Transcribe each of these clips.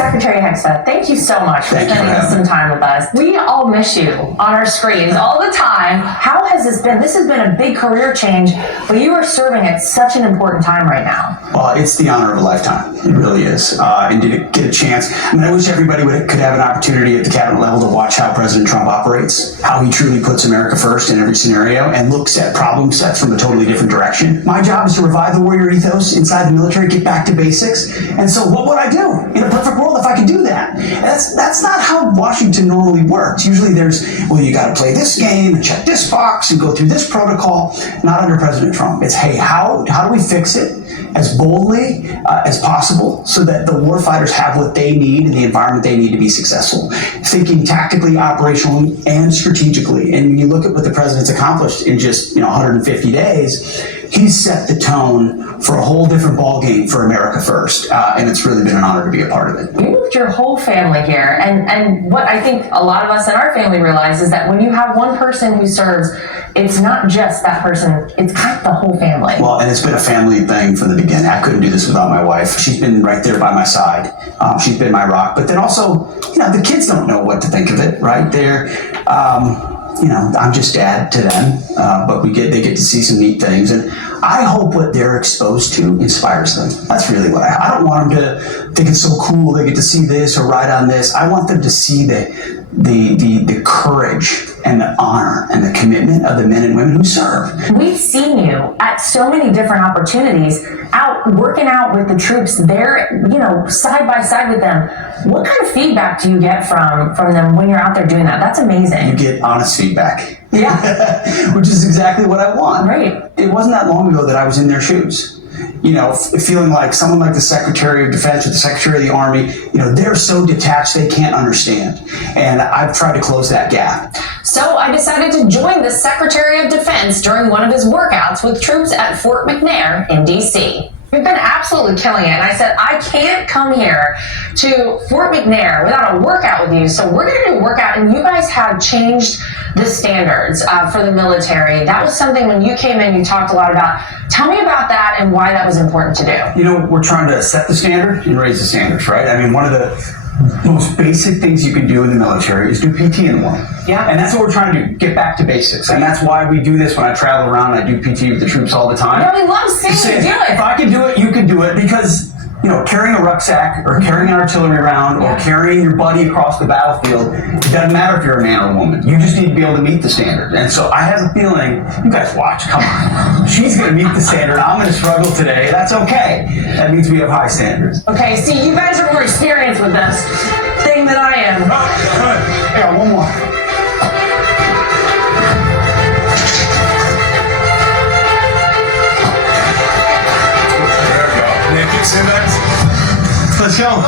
Secretary Hegseth, thank you so much for spending some time with us. We all miss you on our screens all the time. How has this been? This has been a big career change, but you are serving at such an important time right now. Well, it's the honor of a lifetime. It really is. And to get a chance, I wish everybody could have an opportunity at the cabinet level to watch how President Trump operates, how he truly puts America first in every scenario and looks at problem sets from a totally different direction. My job is to revive the warrior ethos inside the military, get back to basics. And so what would I do in a perfect world if I could do that? That's not how Washington normally works. Usually there's, well, you got to play this game and check this box and go through this protocol. Not under President Trump. It's, hey, how do we fix it as boldly as possible so that the warfighters have what they need and the environment they need to be successful? Thinking tactically, operationally, and strategically. And when you look at what the president's accomplished in just 150 days, he's set the tone for a whole different ballgame for America first. And it's really been an honor to be a part of it. You moved your whole family here. And what I think a lot of us in our family realize is that when you have one person who serves, it's not just that person, it's kind of the whole family. Well, and it's been a family thing from the beginning. I couldn't do this without my wife. She's been right there by my side. She's been my rock. But then also, the kids don't know what to think of it, right? They're, I'm just dad to them, but they get to see some neat things. And I hope what they're exposed to inspires them. That's really what I don't want them to think it's so cool they get to see this or ride on this. I want them to see the courage and the honor and the commitment of the men and women who serve. We've seen you at so many different opportunities out working out with the troops there, side by side with them. What kind of feedback do you get from them when you're out there doing that? That's amazing. You get honest feedback. Yeah. Which is exactly what I want. Right. It wasn't that long ago that I was in their shoes. Feeling like someone like the Secretary of Defense or the Secretary of the Army, they're so detached they can't understand. And I've tried to close that gap. So I decided to join the Secretary of Defense during one of his workouts with troops at Fort McNair in D.C. We've been absolutely killing it. And I said, I can't come here to Fort McNair without a workout with you. So we're going to do a workout. And you guys have changed the standards for the military. That was something when you came in, you talked a lot about. Tell me about that and why that was important to do. We're trying to set the standard and raise the standards, right? I mean, one of the most basic things you can do in the military is do PT in the morning. Yeah. And that's what we're trying to do, get back to basics. And that's why we do this when I travel around and I do PT with the troops all the time. Yeah, we love seeing you do it. If I can do it, you can do it, because carrying a rucksack or carrying an artillery round or carrying your buddy across the battlefield, it doesn't matter if you're a man or a woman. You just need to be able to meet the standard. And so I have a feeling, you guys watch, come on. She's going to meet the standard. I'm going to struggle today. That's okay. That means we have high standards. Okay, see, you guys are more experienced with this thing than I am. Yeah, one more. Let's go.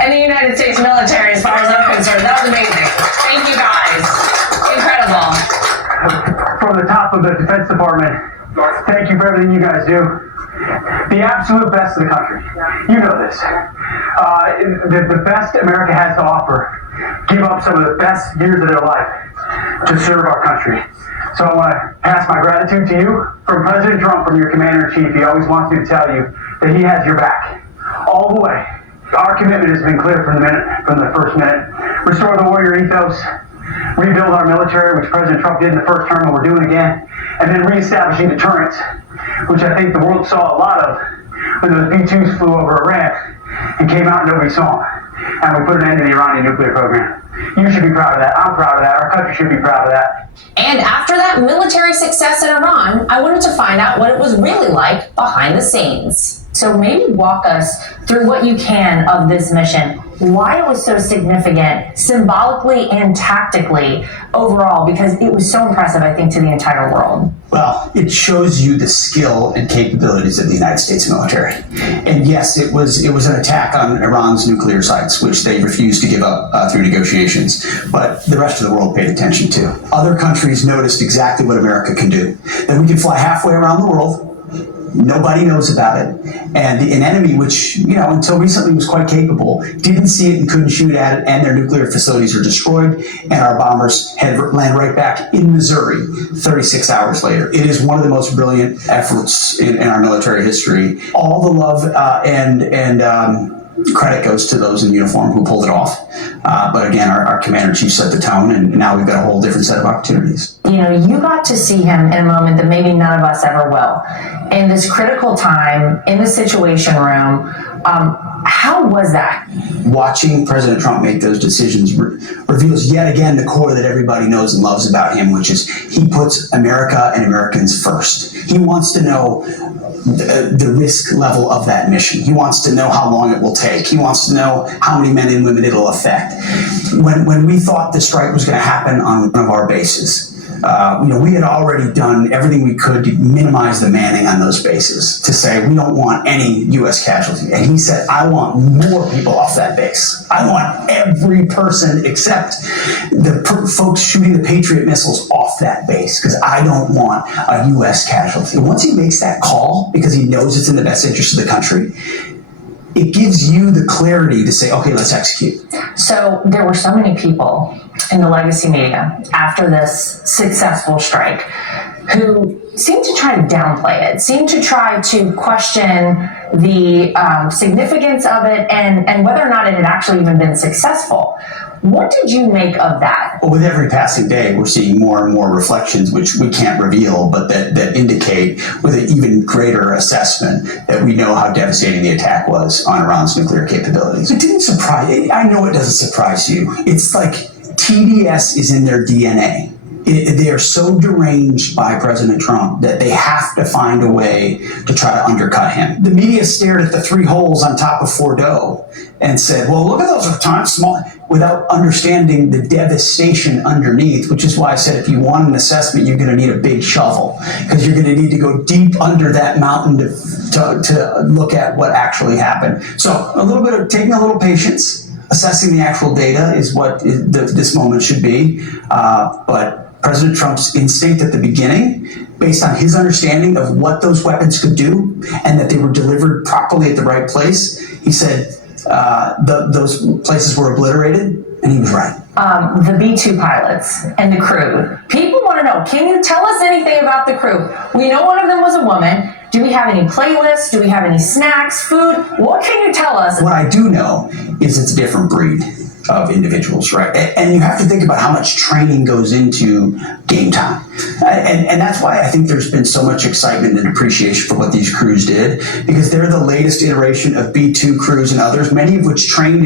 And the United States military, as far as I'm concerned. That was amazing. Thank you guys. Incredible. From the top of the Defense Department, thank you for everything you guys do. The absolute best of the country. You know this. The best America has to offer. Give up some of the best years of their life to serve our country. So I want to pass my gratitude to you. From President Trump, from your Commander-in-Chief, he always wants me to tell you that he has your back. All the way. Our commitment has been clear from the first minute. Restore the warrior ethos, rebuild our military, which President Trump did in the first term and we're doing again, and then reestablishing deterrence, which I think the world saw a lot of when those B-2s flew over Iran and came out and nobody saw them. And we put an end to the Iranian nuclear program. You should be proud of that. I'm proud of that. Our country should be proud of that. And after that military success in Iran, I wanted to find out what it was really like behind the scenes. So maybe walk us through what you can of this mission. why it was so significant symbolically and tactically overall, because it was so impressive, I think, to the entire world. Well, it shows you the skill and capabilities of the United States military. And yes, it was an attack on Iran's nuclear sites, which they refused to give up through negotiations. But the rest of the world paid attention to. Other countries noticed exactly what America can do. That we can fly halfway around the world. Nobody knows about it. And an enemy which, until recently was quite capable, didn't see it and couldn't shoot at it, and their nuclear facilities are destroyed, and our bombers land right back in Missouri 36 hours later. It is one of the most brilliant efforts in our military history. All the love and credit goes to those in uniform who pulled it off. But again, our commander-in-chief set the tone, and now we've got a whole different set of opportunities. You got to see him in a moment that maybe none of us ever will. In this critical time, in the Situation Room, how was that? Watching President Trump make those decisions reveals yet again the core that everybody knows and loves about him, which is he puts America and Americans first. He wants to know the risk level of that mission. He wants to know how long it will take. He wants to know how many men and women it'll affect. When we thought the strike was going to happen on one of our bases, we had already done everything we could to minimize the manning on those bases, to say we don't want any U.S. casualty. And he said, I want more people off that base. I want every person except the folks shooting the Patriot missiles off that base, because I don't want a U.S. casualty. Once he makes that call, because he knows it's in the best interest of the country, it gives you the clarity to say, okay, let's execute. So there were so many people in the legacy media after this successful strike who seemed to try to downplay it, seemed to try to question the significance of it and whether or not it had actually even been successful. What did you make of that? Well, with every passing day, we're seeing more and more reflections, which we can't reveal, but that indicate with an even greater assessment that we know how devastating the attack was on Iran's nuclear capabilities. It didn't surprise. I know it doesn't surprise you. It's like TDS is in their DNA. They are so deranged by President Trump that they have to find a way to try to undercut him. The media stared at the 3 holes on top of Fordo and said, well, look at those times small, without understanding the devastation underneath, which is why I said if you want an assessment, you're going to need a big shovel, because you're going to need to go deep under that mountain to look at what actually happened. So a little bit of taking a little patience, assessing the actual data is what this moment should be. But President Trump's instinct at the beginning, based on his understanding of what those weapons could do and that they were delivered properly at the right place, he said those places were obliterated, and he was right. The B-2 pilots and the crew. People want to know, can you tell us anything about the crew? We know one of them was a woman. Do we have any playlists? Do we have any snacks, food? What can you tell us? What I do know is it's a different breed of individuals, right? And you have to think about how much training goes into game time. And that's why I think there's been so much excitement and appreciation for what these crews did, because they're the latest iteration of B-2 crews and others, many of which trained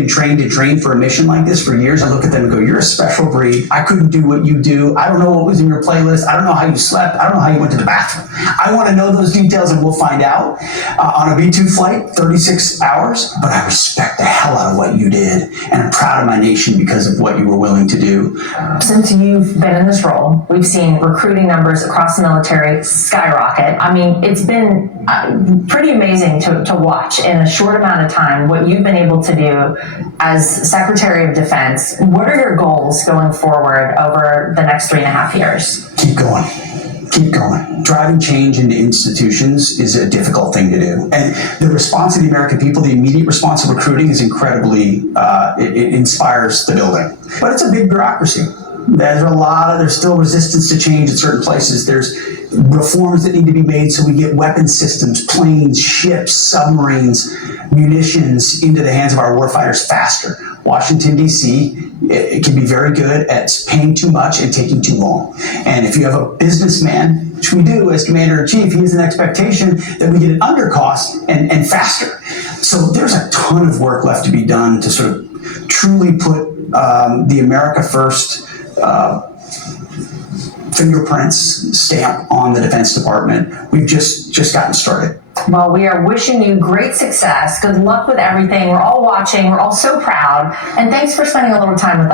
for a mission like this for years. I look at them and go, you're a special breed. I couldn't do what you do. I don't know what was in your playlist. I don't know how you slept. I don't know how you went to the bathroom. I want to know those details, and we'll find out on a B-2 flight, 36 hours. But I respect the hell out of what you did, and I'm proud of my nation because of what you were willing to do. Since you've been in this role, we've seen recruiting numbers across the military skyrocket. I mean, it's been pretty amazing to watch in a short amount of time what you've been able to do as Secretary of Defense. What are your goals going forward over the next 3.5 years? Keep going. Keep going. Driving change into institutions is a difficult thing to do. And the response of the American people, the immediate response of recruiting is incredibly, it inspires the building. But it's a big bureaucracy. There's still resistance to change in certain places. There's reforms that need to be made so we get weapon systems, planes, ships, submarines, munitions into the hands of our warfighters faster. Washington, D.C., it can be very good at paying too much and taking too long. And if you have a businessman, which we do as Commander-in-Chief, he has an expectation that we get it under cost and faster. So there's a ton of work left to be done to sort of truly put the America First fingerprints stamp on the Defense Department. We've just gotten started. Well, we are wishing you great success. Good luck with everything. We're all watching. We're all so proud. And thanks for spending a little time with us.